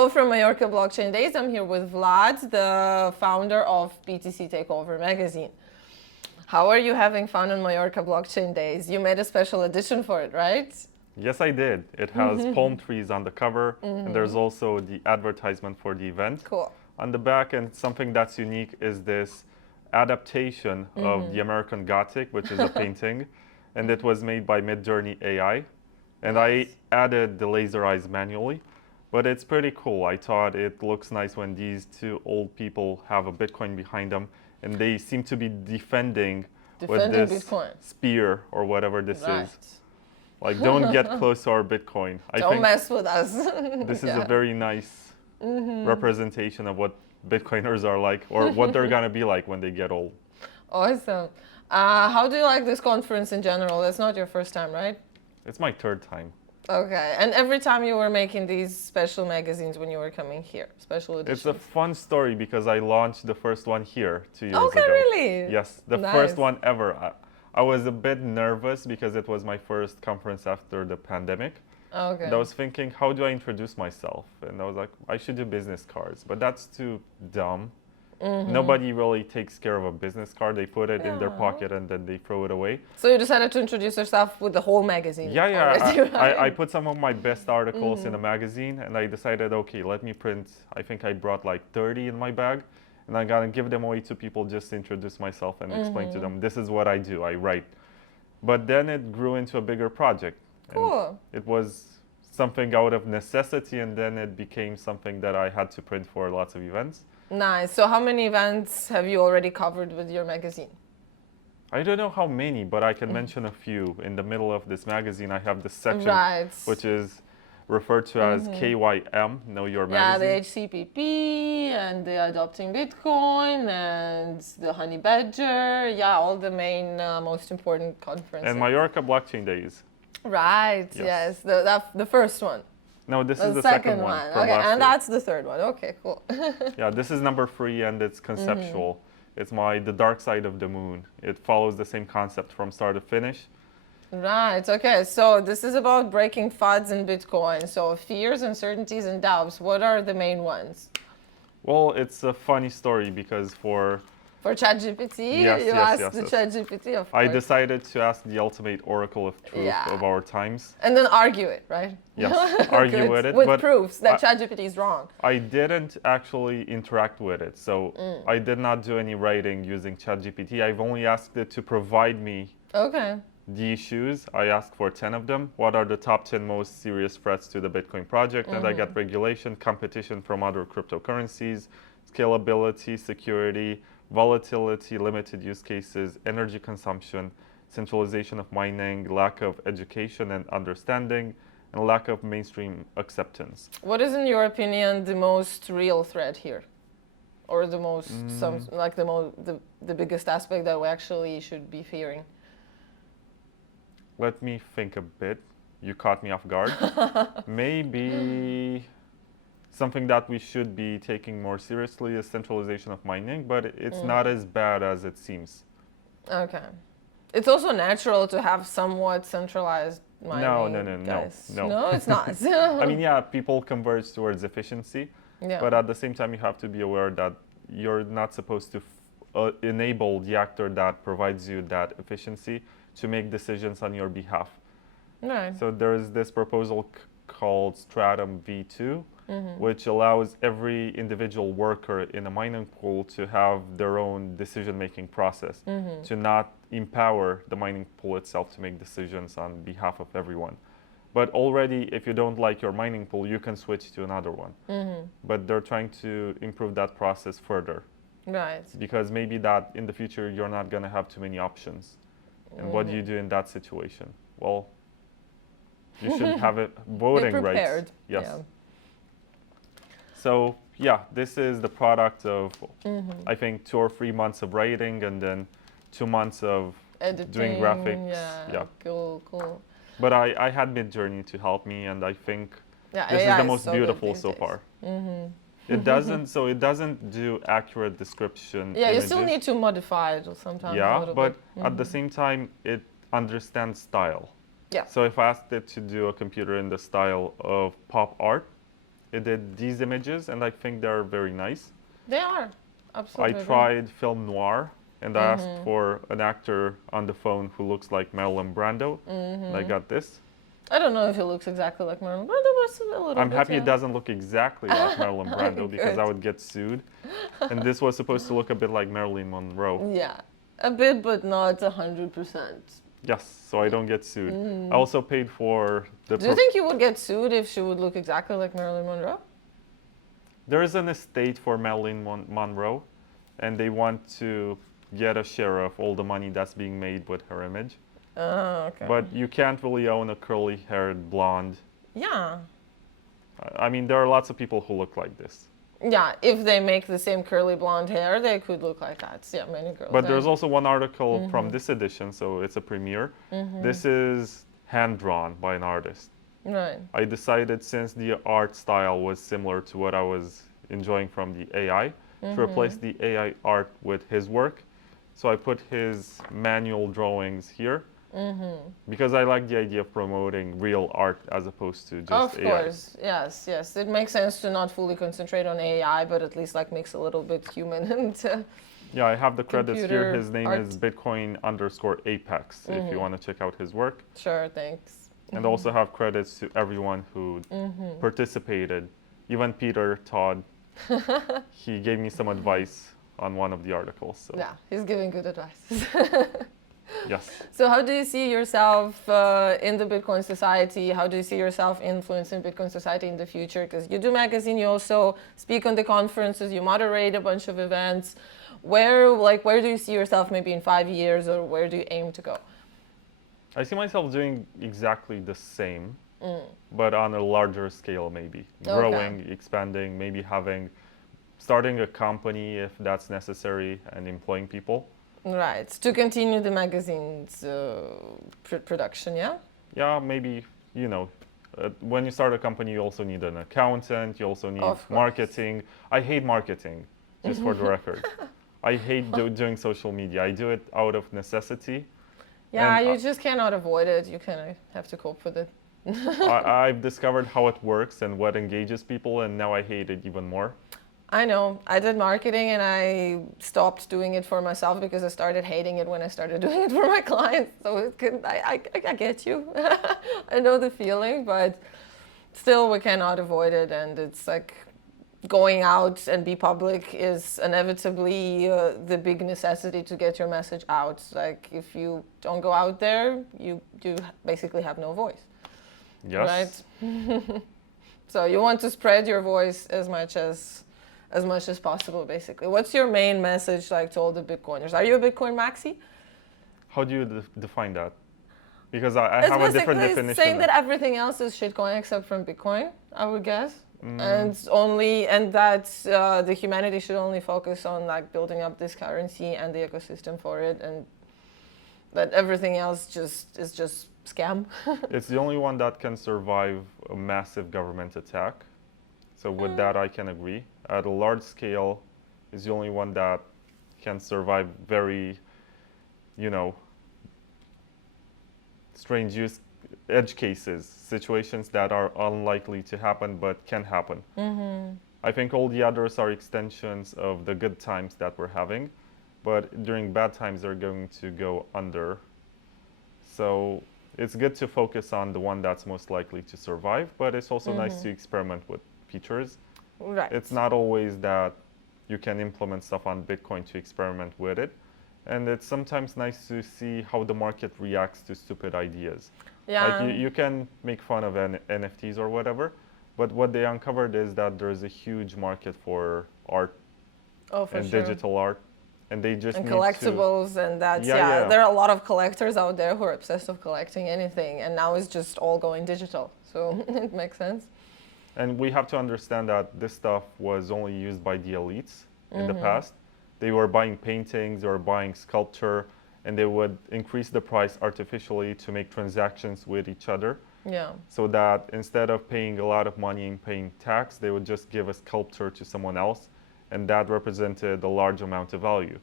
Hello from Mallorca Blockchain Days. I'm here with Vlad, the founder of BTC Takeover magazine. How are you having fun on Mallorca Blockchain Days? You made a special edition for it, right? Yes, I did. It has palm trees on the cover, and there's also the advertisement for the event. Cool. On the back, and something that's unique is this adaptation of the American Gothic, which is a painting, and it was made by Midjourney AI. And I added the laser eyes manually, but it's pretty cool. I thought it looks nice when these two old people have a Bitcoin behind them, and they seem to be defending with this Bitcoin. spear or whatever this Right. is. Like, don't get close to our Bitcoin. I Don't think mess with us. this is a very nice representation of what Bitcoiners are like, or what they're gonna be like when they get old. Awesome. How do you like this conference in general? It's not your first time, right? It's my third time. Okay. And every time you were making these special magazines when you were coming here, special editions. It's a fun story because I launched the first one here 2 years Okay, ago. really? Yes, the Nice. first one ever. I was a bit nervous because it was my first conference after the pandemic. Okay. And I was thinking, how do I introduce myself? And I was like, I should do business cards, but that's too dumb. Nobody really takes care of a business card. They put it in their pocket and then they throw it away. So you decided to introduce yourself with the whole magazine? Yeah, already, right? I put some of my best articles in a magazine, and I decided, okay, let me print. I think I brought like 30 in my bag, and I'm gonna give them away to people just to introduce myself and explain to them, this is what I do, I write. But then it grew into a bigger project. Cool. And it was something out of necessity, and then it became something that I had to print for lots of events. Nice. So how many events have you already covered with your magazine? I don't know how many, but I can mention a few. In the middle of this magazine, I have this section, Right. which is referred to as KYM, Know Your Yeah, the Magazine. HCPP and the Adopting Bitcoin and the Honey Badger. Yeah, all the main, most important conferences. And Mallorca Blockchain Days. Right. Yes. The first one. No, this The is the second one. from Okay, last and year. that's the third one. Okay, cool. Yeah, this is number 3, and it's conceptual. It's the dark side of the moon. It follows the same concept from start to finish. Right. Okay. So this is about breaking FUDs in Bitcoin. So fears, uncertainties, and doubts. What are the main ones? Well, it's a funny story because for ChatGPT, Yes, you yes, asked yes, the yes. ChatGPT, of I course. decided to ask the ultimate oracle of truth Yeah. of our times. And then argue it, right? Yes, argue Good. with it. With but proofs that I- ChatGPT is wrong. I didn't actually interact with it, so I did not do any writing using ChatGPT. I've only asked it to provide me Okay. the issues. I asked for 10 of them. What are the top 10 most serious threats to the Bitcoin project? And I got regulation, competition from other cryptocurrencies, scalability, security, volatility, limited use cases, energy consumption, centralization of mining, lack of education and understanding, and lack of mainstream acceptance. What is, in your opinion, the most real threat here? Or the most, the biggest aspect that we actually should be fearing? Let me think a bit. You caught me off guard. Maybe something that we should be taking more seriously is centralization of mining, but it's not as bad as it seems. Okay. It's also natural to have somewhat centralized mining. No. No, it's not. I mean, yeah, people converge towards efficiency, Yeah. but at the same time, you have to be aware that you're not supposed to enable the actor that provides you that efficiency to make decisions on your behalf. Right. So there's this proposal called Stratum V2, which allows every individual worker in a mining pool to have their own decision-making process, to not empower the mining pool itself to make decisions on behalf of everyone. But already, if you don't like your mining pool, you can switch to another one. But they're trying to improve that process further, Right. because maybe that in the future, you're not going to have too many options. And what do you do in that situation? Well, you should have it voting Be rights. prepared. Yes. Yeah. So yeah, this is the product of I think 2 or 3 months of writing and then 2 months of Editing. doing graphics. Yeah. Cool. But I had Midjourney to help me, and I think Yeah. this AI is the most so good beautiful these so days. far. It doesn't do accurate description. Yeah, you images. still need to modify it sometimes. a Yeah, little but bit. at the same time, it understands style. Yeah. So if I asked it to do a computer in the style of pop art, it did these images, and I think they're very nice. They are. I Absolutely. tried film noir, and I asked for an actor on the phone who looks like Marlon Brando, and I got this. I don't know if he looks exactly like Marlon Brando, but a little I'm bit, happy yeah. it doesn't look exactly like Marlon Brando because I Good. would get sued. And this was supposed to look a bit like Marilyn Monroe. Yeah, a bit, but not 100%. Yes, so I don't get sued. I also paid for the. Do you think you would get sued if she would look exactly like Marilyn Monroe? There is an estate for Marilyn Monroe, and they want to get a share of all the money that's being made with her image. Oh, okay. But you can't really own a curly-haired blonde. Yeah. I mean, there are lots of people who look like this. Yeah, if they make the same curly blonde hair, they could look like that. Yeah, many girls. But there's also one article from this edition, so it's a premiere. This is hand-drawn by an artist. Right. I decided, since the art style was similar to what I was enjoying from the AI, to replace the AI art with his work. So I put his manual drawings here, because I like the idea of promoting real art as opposed to just Of AI. course, yes, yes. It makes sense to not fully concentrate on AI, but at least like mix a little bit human and Yeah, I have the credits here. Computer His name art. is Bitcoin_Apex, if you want to check out his work. sure, thanks. And also have credits to everyone who participated. Even Peter Todd, he gave me some advice on one of the articles. So Yeah, he's giving good advice. yes. So how do you see yourself in the Bitcoin society? How do you see yourself influencing Bitcoin society in the future? Because you do magazine, you also speak on the conferences, you moderate a bunch of events. Where do you see yourself maybe in 5 years, or where do you aim to go? I see myself doing exactly the same, but on a larger scale maybe. Okay. Growing, expanding, maybe starting a company if that's necessary, and employing people. Right, to continue the magazine's production, yeah? Yeah, maybe, when you start a company, you also need an accountant, you also need Of course. marketing. I hate marketing, just for the record. I hate doing social media. I do it out of necessity. Yeah, And you just cannot avoid it. You kind of have to cope with it. I've discovered how it works and what engages people, and now I hate it even more. I know. I did marketing and I stopped doing it for myself because I started hating it when I started doing it for my clients. So I get you. I know the feeling, but still we cannot avoid it. And it's like going out and be public is inevitably the big necessity to get your message out. Like if you don't go out there, you basically have no voice. Yes. Right? So you want to spread your voice as much as possible, basically. What's your main message like to all the Bitcoiners? Are you a Bitcoin maxi? How do you define that? Because I have a different It's definition. basically saying that everything else is shitcoin except from Bitcoin, I would guess. And that the humanity should only focus on like building up this currency and the ecosystem for it, and that everything else is just scam. It's the only one that can survive a massive government attack. So with that, I can agree. At a large scale, it's the only one that can survive very, strange edge cases, situations that are unlikely to happen but can happen. I think all the others are extensions of the good times that we're having, but during bad times, they're going to go under. So it's good to focus on the one that's most likely to survive, but it's also nice to experiment with features. Right. It's not always that you can implement stuff on Bitcoin to experiment with it. And it's sometimes nice to see how the market reacts to stupid ideas. Yeah. Like you can make fun of NFTs or whatever, but what they uncovered is that there's a huge market for art and sure. digital art. And they just And need collectibles, and that's, Yeah. there are a lot of collectors out there who are obsessed with collecting anything, and now it's just all going digital. So it makes sense. And we have to understand that this stuff was only used by the elites in the past. They were buying paintings or buying sculpture, and they would increase the price artificially to make transactions with each other. Yeah. So that instead of paying a lot of money and paying tax, they would just give a sculpture to someone else, and that represented a large amount of value.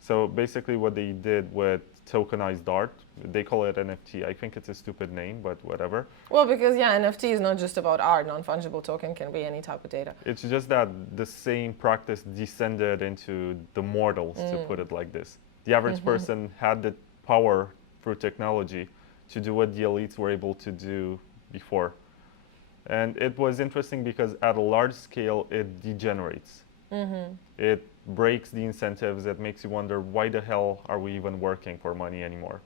So basically what they did with tokenized art. They call it NFT. I think it's a stupid name, but whatever. Well, because yeah, NFT is not just about art. Non-fungible token can be any type of data. It's just that the same practice descended into the mortals, to put it like this. The average person had the power through technology to do what the elites were able to do before. And it was interesting because at a large scale, it degenerates. It breaks the incentives. It makes you wonder, why the hell are we even working for money anymore?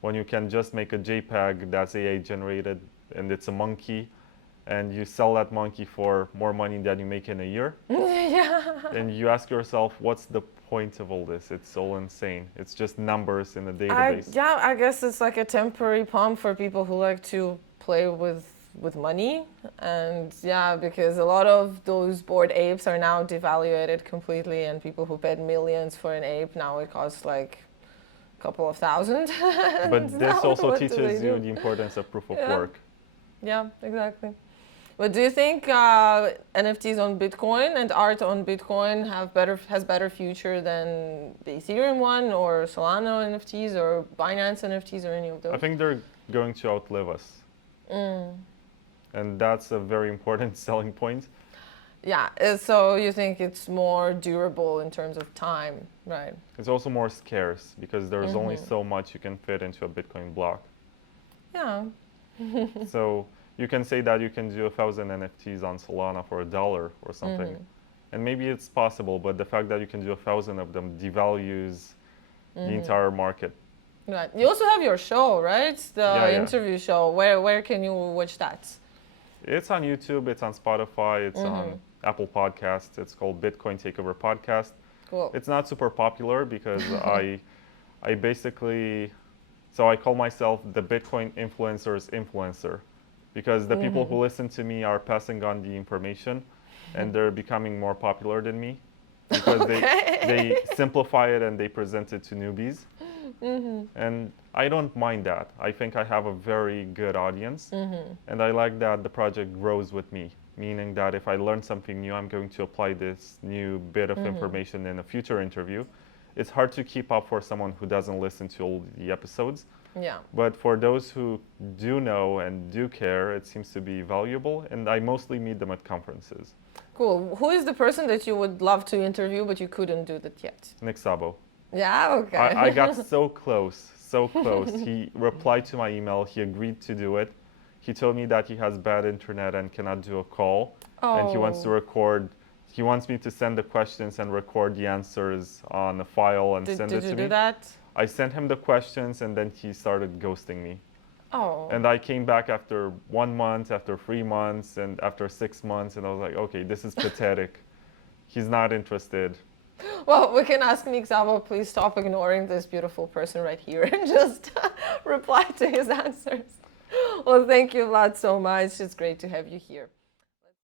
When you can just make a JPEG that's AI generated and it's a monkey, and you sell that monkey for more money than you make in a year. And you ask yourself, what's the point of all this? It's all insane. It's just numbers in a database. I guess it's like a temporary pump for people who like to play with money. And yeah, because a lot of those Bored Apes are now devaluated completely, and people who paid millions for an ape, now it costs like a couple of thousand. But this also teaches you the importance of proof of work. Yeah, exactly. But do you think NFTs on Bitcoin and art on Bitcoin has better future than the Ethereum one, or Solana NFTs, or Binance NFTs, or any of those? I think they're going to outlive us. And that's a very important selling point. Yeah, so you think it's more durable in terms of time, right? It's also more scarce because there's only so much you can fit into a Bitcoin block. Yeah. So you can say that you can do 1,000 NFTs on Solana for $1 or something. And maybe it's possible, but the fact that you can do 1,000 of them devalues the entire market. Right. You also have your show, right? The interview show. Where can you watch that? It's on YouTube, it's on Spotify, it's on Apple Podcasts. It's called Bitcoin Takeover Podcast. Cool. It's not super popular because I basically, so I call myself the Bitcoin influencer's influencer, because the people who listen to me are passing on the information and they're becoming more popular than me because they simplify it and they present it to newbies. And I don't mind that. I think I have a very good audience, and I like that the project grows with me, meaning that if I learn something new, I'm going to apply this new bit of information in a future interview. It's hard to keep up for someone who doesn't listen to all the episodes. Yeah. But for those who do know and do care, it seems to be valuable, and I mostly meet them at conferences. Cool. Who is the person that you would love to interview but you couldn't do that yet? Nick Szabo. Yeah, okay. I got so close, so close. He replied to my email, he agreed to do it. He told me that he has bad internet and cannot do a call, and he wants to record. He wants me to send the questions and record the answers on a file and send it to me. Did you do that? I sent him the questions, and then he started ghosting me. Oh. And I came back after 1 month, after 3 months, and after 6 months, and I was like, okay, this is pathetic. He's not interested. Well, we can ask Nick Szabo, please stop ignoring this beautiful person right here and just reply to his answers. Well, thank you, Vlad, so much. It's great to have you here.